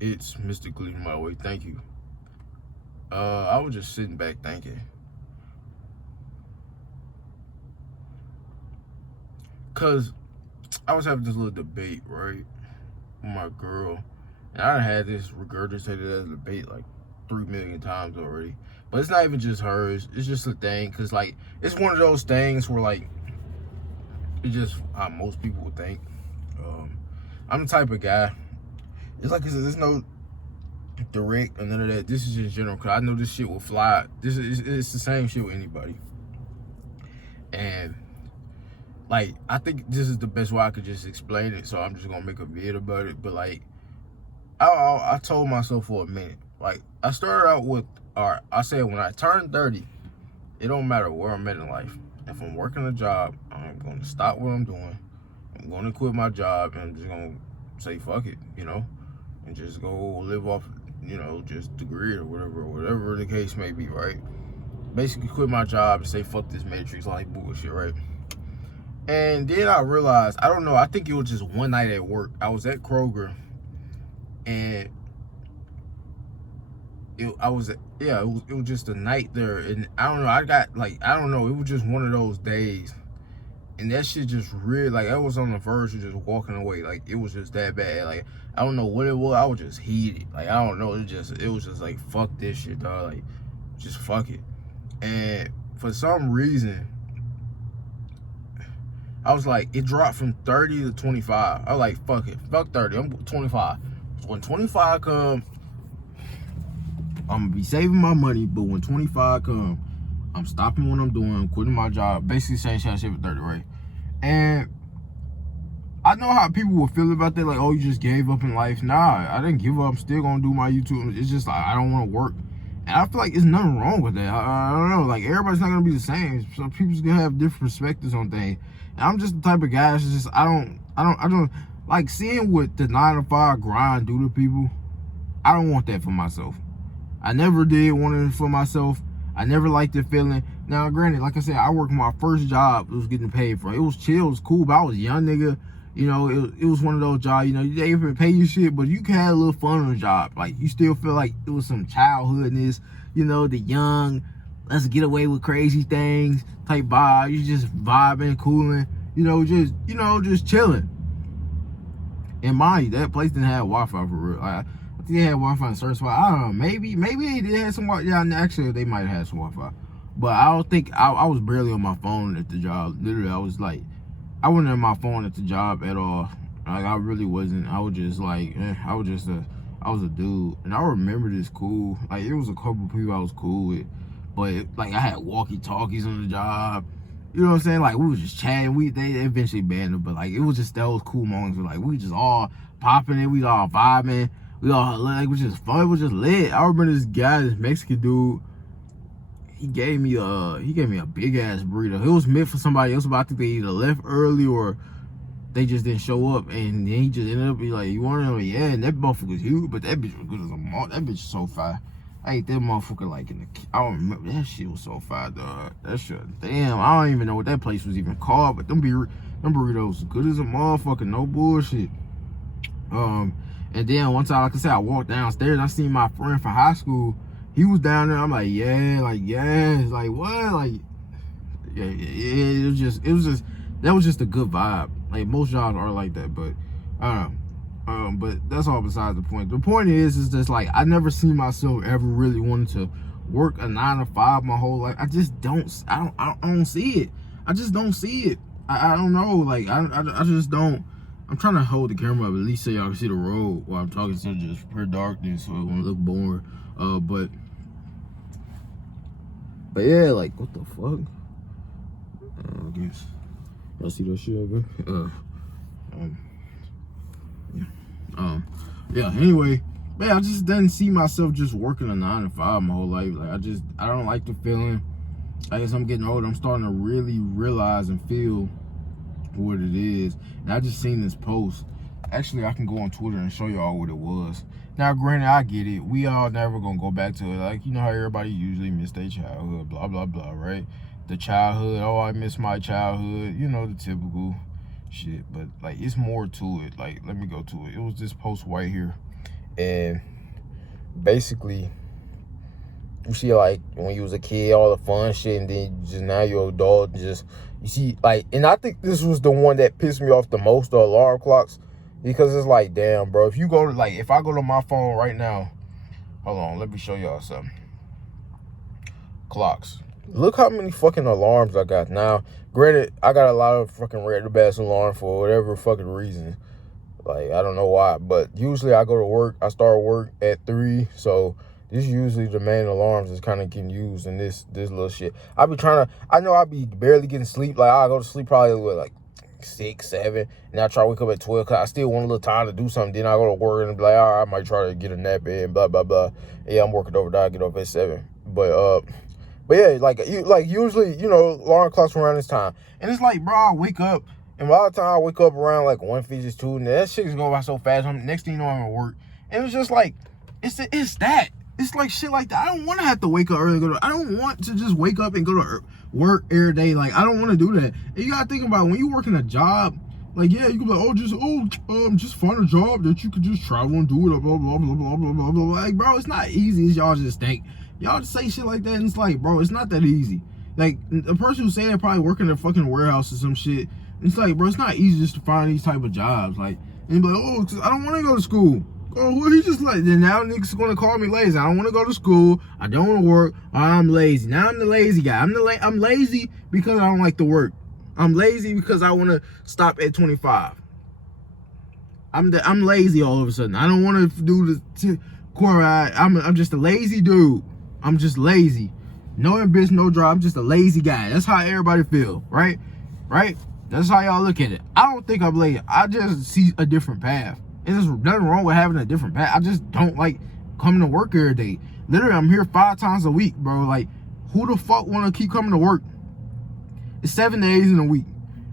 It's mystically my way. Thank you. I was just sitting back thinking, cause I was having this little debate, right, with my girl, and I had this regurgitated as a debate like 3 million times already. But it's not even just hers. It's just a thing, cause like it's one of those things where like it's just how most people would think. Um, I'm the type of guy. It's like I said, there's no direct or none of that. This is just general, cause I know this shit will fly. This is it's the same shit with anybody, and like I think this is the best way I could just explain it. So I'm just gonna make a vid about it. But like I told myself for a minute, like I started out with, all right, I said when I turn 30, it don't matter where I'm at in life. If I'm working a job, I'm gonna stop what I'm doing. I'm gonna quit my job and I'm just gonna say fuck it, and just go live off, just the grid or whatever the case may be, right? Basically quit my job and say fuck this Matrix like bullshit, right? And then I realized, I don't know, I think it was just one night at work. I was at Kroger and it was just a night there. And I don't know, it was just one of those days. And that shit just really, like, I was on the verge of just walking away. Like, it was just that bad. Like, I don't know what it was. I was just heated. Like, I don't know. It was just like, fuck this shit, dog. Like, just fuck it. And for some reason, I was like, it dropped from 30 to 25. I was like, fuck it. Fuck 30. I'm 25. When 25 come, I'm gonna be saving my money. But when 25 come, I'm stopping what I'm doing. I'm quitting my job. Basically saying shit for 30, right? And I know how people will feel about that. Like, oh, you just gave up in life. Nah, I didn't give up. I'm still gonna do my YouTube. It's just like, I don't want to work. And I feel like there's nothing wrong with that. I don't know. Like, everybody's not gonna be the same. Some people's gonna have different perspectives on things. And I'm just the type of guy. It's just I don't like seeing what the 9 to 5 grind do to people. I don't want that for myself. I never did want it for myself. I never liked the feeling. Now, granted, like I said, I worked my first job. It was getting paid for. It was chill. It was cool. But I was a young nigga. It was one of those jobs. They even pay you shit, but you can have a little fun on the job. Like, you still feel like it was some childhoodness. The young, let's get away with crazy things type vibe. You just vibing, cooling. Just chilling. And mind you, that place didn't have Wi-Fi for real. I think they had Wi-Fi in certain spot. I don't know. Maybe they did have some Wi-Fi. Yeah, actually, they might have had some Wi-Fi. But I don't think I was barely on my phone at the job. Literally, I was like, I wasn't on my phone at the job at all. Like, I really wasn't. I was just like, I was a dude. And I remember this cool. Like, it was a couple of people I was cool with. But, like, I had walkie-talkies on the job. You know what I'm saying? Like, we was just chatting. They eventually banned it. But, like, it was just those cool moments where, like, we just all popping it. We all vibing. We all, like, it was just fun. It was just lit. I remember this guy, this Mexican dude. He gave me a big ass burrito. It was meant for somebody else, but I think they either left early or they just didn't show up. And then he just ended up being like, "You want it?" Like, yeah, and that motherfucker was huge, but that bitch was good as a mother. That bitch was so fire. I ate that motherfucker like I don't remember. That shit was so fire, dog. That shit, damn. I don't even know what that place was even called, but them burritos was good as a motherfucker. No bullshit. And then one time, like I said, I walked downstairs and I seen my friend from high school. He was down there. I'm like, yeah, like what? Like, yeah. It was just, that was just a good vibe. Like, most jobs are like that, but I don't know. But that's all besides the point. The point is just like, I never seen myself ever really wanting to work a 9 to 5 my whole life. I don't see it. I just don't see it. I don't know. Like, I just don't. I'm trying to hold the camera up at least so y'all can see the road while I'm talking, so just pure darkness, so it won't look boring. But yeah, like, what the fuck? I guess y'all see that shit over there? Yeah. Anyway, man, I just didn't see myself just working a 9 to 5 my whole life. Like, I don't like the feeling. I guess I'm getting older. I'm starting to really realize and feel what it is. And I just seen this post. Actually, I can go on Twitter and show y'all what it was. Now, granted, I get it. We all never gonna go back to it. Like, you know how everybody usually miss their childhood, blah, blah, blah, right? The childhood, oh, I miss my childhood. The typical shit. But, like, it's more to it. Like, let me go to it. It was this post right here. And basically, you see, like, when you was a kid, all the fun shit, and then just now you're an adult, just, you see, like, and I think this was the one that pissed me off the most, the alarm clocks, because it's like, damn, bro, if you go to, like, if I go to my phone right now, hold on, let me show y'all something. Clocks. Look how many fucking alarms I got now. Granted, I got a lot of fucking red bass alarm for whatever fucking reason. Like, I don't know why, but usually I go to work, I start work at 3, so this usually the main alarms is kind of getting used in this little shit. I be trying to, I know I be barely getting sleep. Like, I go to sleep probably with like 6, 7, and I try to wake up at 12 because I still want a little time to do something. Then I go to work and be like, all right, I might try to get a nap in, blah, blah, blah. Yeah, I'm working overnight, I get up at 7. But yeah, like usually, you know, alarm clocks around this time. And it's like, bro, I wake up, and by the time I wake up around like 1:52, and that shit is going by so fast. Next thing you know, I'm at work. And it's just like, it's that. It's like shit like that. I don't want to have to wake up early and go to, I don't want to just wake up and go to work every day. Like, I don't want to do that. And you got to think about it, when you work in a job, like, yeah, you can be like, just find a job that you could just travel and do it, blah, blah, blah, blah, blah, blah, blah. Like, bro, it's not easy as y'all just think. Y'all just say shit like that, and it's like, bro, it's not that easy. Like, the person who's saying probably working in a fucking warehouse or some shit. It's like, bro, it's not easy just to find these type of jobs. Like, and you be like, oh, cause I don't want to go to school. Oh, well, he just like, then now niggas gonna call me lazy. I don't want to go to school. I don't want to work. I'm lazy. Now I'm the lazy guy. I'm lazy because I don't like to work. I'm lazy because I want to stop at 25. I'm lazy all of a sudden. I don't want to do the core. I'm just a lazy dude. I'm just lazy. No ambition, no drive. I'm just a lazy guy. That's how everybody feel, right? Right? That's how y'all look at it. I don't think I'm lazy. I just see a different path. And there's nothing wrong with having a different path. I just don't like coming to work every day. Literally, I'm here 5 times a week, bro. Like, who the fuck want to keep coming to work? It's 7 days in a week.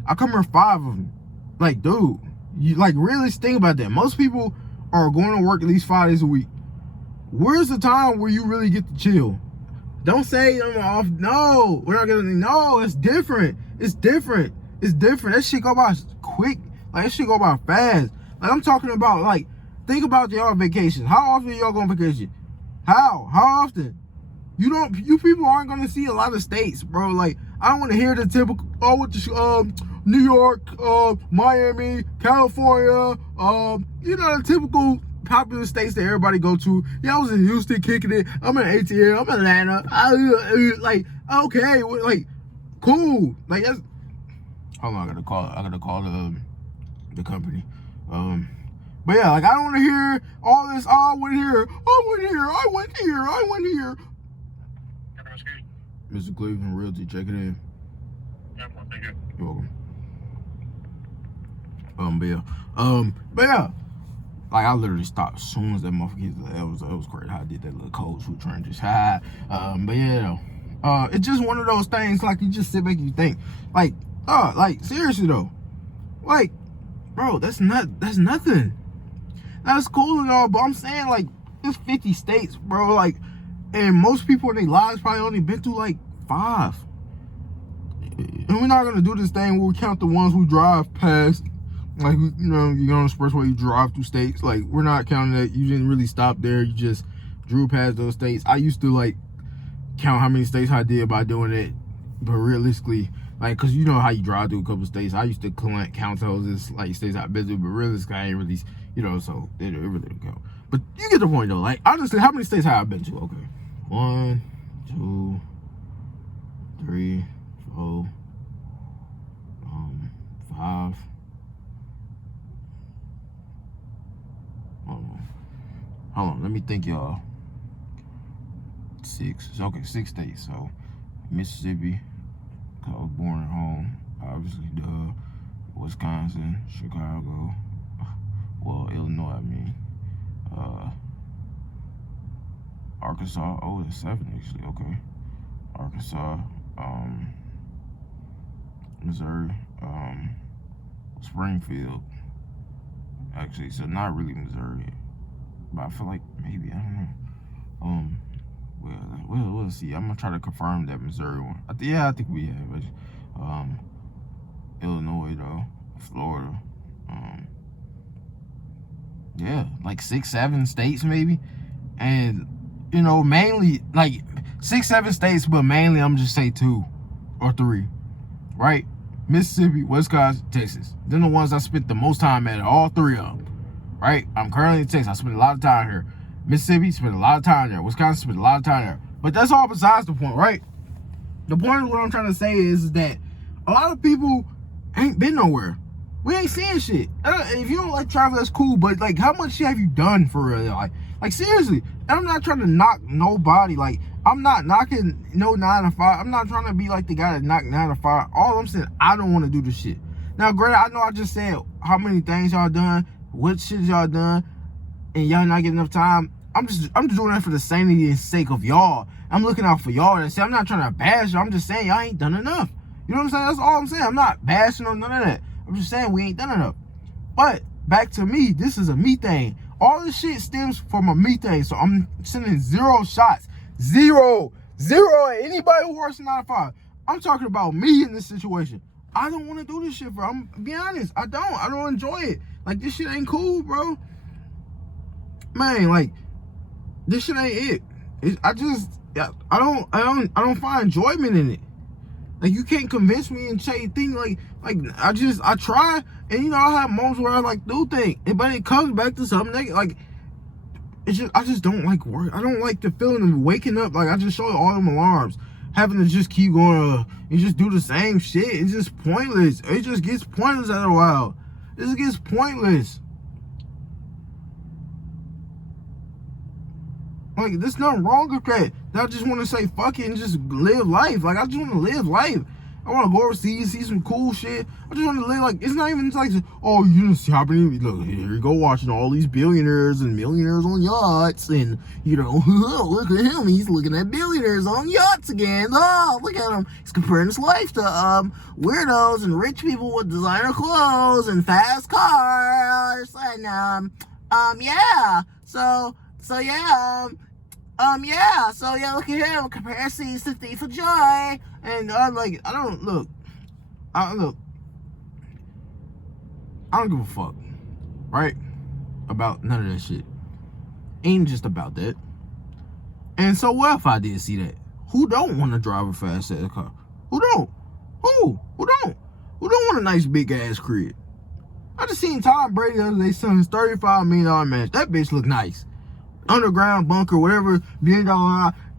I come here 5 of them. Like, dude, you like really think about that. Most people are going to work at least 5 days a week. Where's the time where you really get to chill? Don't say I'm off. No, we're not gonna. No, it's different. It's different. It's different. That shit go by quick. Like, that shit go by fast. Like, I'm talking about, like, think about y'all vacations. How often y'all go on vacation? How often? You people aren't gonna see a lot of states, bro. Like, I don't want to hear the typical, oh, with the New York, Miami, California, you know, the typical popular states that everybody go to. Yeah, I was in Houston kicking it. I'm in ATL. I'm in Atlanta. Like, okay, like, cool. Like, that's. Hold on, I gotta call the company. But yeah, like, I don't want to hear all this. Oh, I went here. I went here. Mr. Cleveland Realty, check it in. Yeah, thank you. You're welcome. But yeah, like, I literally stopped as soon as that motherfucker hit. That was crazy how I did that little code switch trying to just hide. But yeah, though, it's just one of those things. Like, you just sit back and you think, like, seriously though, like, bro, that's nothing. That's cool and all, but I'm saying, like, it's 50 states, bro. Like, and most people in their lives probably only been through like 5. And we're not gonna do this thing where we count the ones who drive past. Like, you know, you go on the expressway, you drive through states. Like, we're not counting that. You didn't really stop there. You just drew past those states. I used to, like, count how many states I did by doing it. But realistically, like, because you know how you drive through a couple states. I used to count those as, like, states I've been to. But realistically, I ain't really, you know, so it really didn't count. But you get the point, though. Like, honestly, how many states have I been to? Okay. 1, 2, 3, 4, 5. Hold on, let me think, y'all. 6. Okay, 6 states. So, Mississippi, I was born at home. Obviously, Wisconsin, Chicago, well, Illinois, I mean. Arkansas. Oh, it's 7, actually. Okay. Arkansas, Missouri, Springfield. Actually, so not really Missouri. But I feel like maybe, I don't know. We'll see. I'm gonna try to confirm that Missouri one. I think we have it. Illinois though, Florida, Yeah, like 6, 7 states maybe. And, you know, mainly, like, 6, 7 states, but mainly I'm just say 2 or 3, right? Mississippi, Wisconsin, Texas. They're the ones I spent the most time at, all 3 of them, right? I'm currently in Texas. I spent a lot of time here. Mississippi, spent a lot of time there. Wisconsin, spent a lot of time there. But that's all besides the point, right? The point of what I'm trying to say is that a lot of people ain't been nowhere. We ain't seeing shit. If you don't like travel, that's cool. But like, how much shit have you done for real? Like seriously. And I'm not trying to knock nobody. Like, I'm not knocking no 9 to 5. I'm not trying to be like the guy that knock 9 to 5. All I'm saying, I don't want to do this shit. Now, granted, I know I just said how many things y'all done, what shit y'all done, and y'all not getting enough time. I'm just doing that for the sanity and sake of y'all. I'm looking out for y'all. And say, I'm not trying to bash y'all. I'm just saying y'all ain't done enough. You know what I'm saying? That's all I'm saying. I'm not bashing or none of that. I'm just saying we ain't done enough. But back to me, this is a me thing. All this shit stems from a me thing. So I'm sending 0 shots. 0 at anybody who works 9 to 5. I'm talking about me in this situation. I don't want to do this shit, bro. I'm be honest. I don't enjoy it. Like, this shit ain't cool, bro. Man, like, this shit ain't it. I don't find enjoyment in it. Like, you can't convince me and say things like I try, and you know, I have moments where I like do things, but it comes back to something negative. Like, it's just, I just don't like work. I don't like the feeling of waking up. Like, I just show all them alarms, having to just keep going and just do the same shit. It's just pointless. It just gets pointless after a while. It just gets pointless. Like, there's nothing wrong with that. I just want to say fuck it and just live life. Like, I just want to live life. I want to go overseas, see some cool shit. I just want to live like, it's not even like, oh, you just happening. Look, here you go watching all these billionaires and millionaires on yachts. And, you know, look at him. He's looking at billionaires on yachts again. Oh, look at him. He's comparing his life to weirdos and rich people with designer clothes and fast cars. And, yeah. So yeah, look at him, comparisons to Thief of Joy, and I'm like, I don't give a fuck, right, about none of that shit. Ain't just about that. And so what if I did see that? Who don't want to drive a fast ass car? Who don't? Who don't? Who don't want a nice big ass crib? I just seen Tom Brady the other day selling his $35 million match. That bitch look nice. Underground bunker, whatever, $1 billion.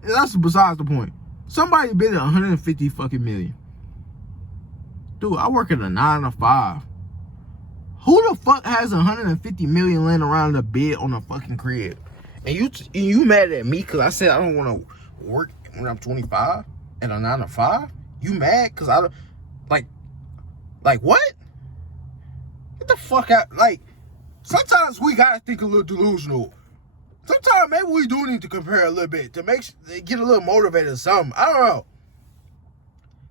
That's besides the point. Somebody bid at 150 fucking million. Dude, I work at a 9 to 5. Who the fuck has 150 million laying around the bid on a fucking crib? And you mad at me because I said I don't want to work when I'm 25 at a 9 to 5? You mad because I don't like what? Get the fuck out. Like, sometimes we gotta think a little delusional. Sometimes maybe we do need to compare a little bit to get a little motivated or something. I don't know.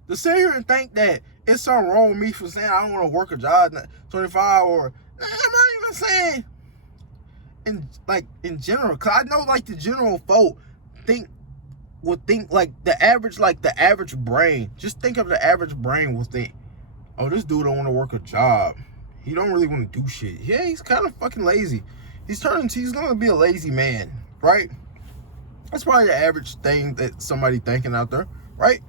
To sit here and think that it's something wrong with me for saying I don't want to work a job at 25 or I'm not even saying in general, cause I know like the general folk would think like the average brain. Just think of the average brain will think, oh, this dude don't want to work a job. He don't really want to do shit. Yeah, he's kind of fucking lazy. He's gonna be a lazy man, right? That's probably the average thing that somebody thinking out there, right?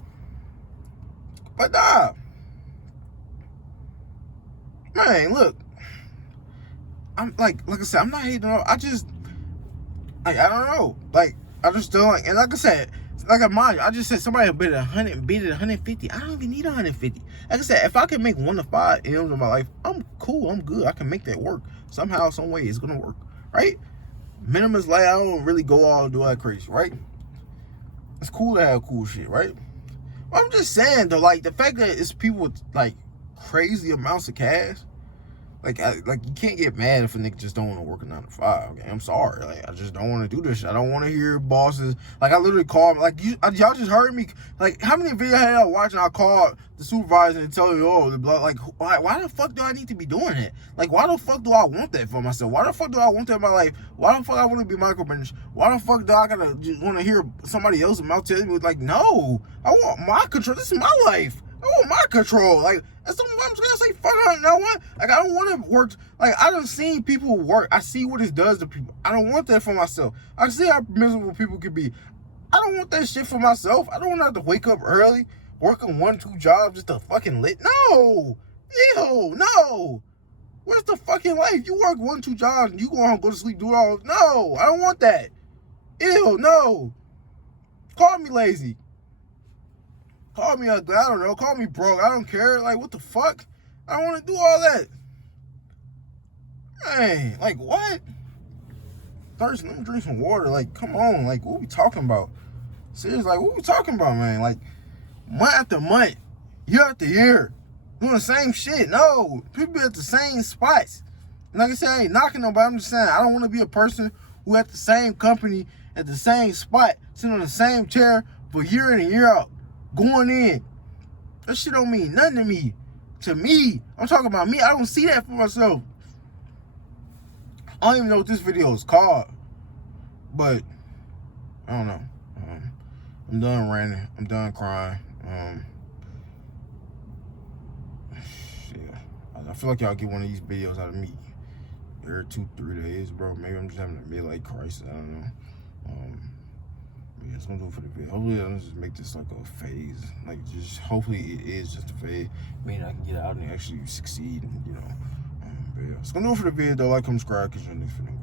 But nah. Man, look. I'm like I said, I'm not hating on. I just I don't know. Like, I just don't like, and like I said, like I just said somebody bid at 150. I don't even need 150. Like I said, if I can make 1 to 5 M's in my life, I'm cool, I'm good. I can make that work. Somehow, some way it's gonna work. Right? Minimum is like, I don't really go all and do that crazy, right? It's cool to have cool shit, right? But I'm just saying though, like the fact that it's people with like crazy amounts of cash, like you can't get mad if a nigga just don't want to work a 9 to 5. Okay? I'm sorry, like I just don't want to do this shit. I don't want to hear bosses. Like I literally called, like y'all just heard me. Like how many videos had I watching? I called the supervisor and tell you, oh, like why the fuck do I need to be doing it? Like why the fuck do I want that for myself? Why the fuck do I want that in my life? Why the fuck I want to be micromanaged? Why the fuck do I gotta just want to hear somebody else's mouth telling me like, no, I want my control. This is my life. I want my control. Like, that's something I'm just gonna say, fuck it, you know what? Like, I don't want to work Like, I done seen people work. I see what it does to people. I don't want that for myself. I see how miserable people can be. I don't want that shit for myself. I don't want to have to wake up early, working 1-2 jobs just to fucking lit. No. Ew, no. Where's the fucking life? You work 1-2 jobs and you go home, go to sleep, do it all. No, I don't want that. Ew, no. Call me lazy. Call me ugly. I don't know. Call me broke. I don't care. Like, what the fuck? I don't want to do all that. Man, like, what? Thirsty, let me drink some water. Like, come on. Like, what we talking about? Seriously, like, what we talking about, man? Like, month after month, year after year, doing the same shit. No, people be at the same spots. And like I said, I ain't knocking nobody. I'm just saying, I don't want to be a person who at the same company, at the same spot, sitting on the same chair for year in and year out, going in. That shit don't mean nothing to me. To me, I'm talking about me. I don't see that for myself. I don't even know what this video is called, but I don't know. I'm done ranting. I'm done crying. Yeah, I feel like y'all get one of these videos out of me every 2-3 days, bro. Maybe I'm just having a midlife crisis. I don't know. But yeah, it's gonna do it for the video. Hopefully, I'll just make this like a phase. Like, just hopefully it is just a phase. Meaning I can get out and actually succeed, and, you know. But yeah, it's gonna do it for the video though. Like, comment, subscribe, because you're next video.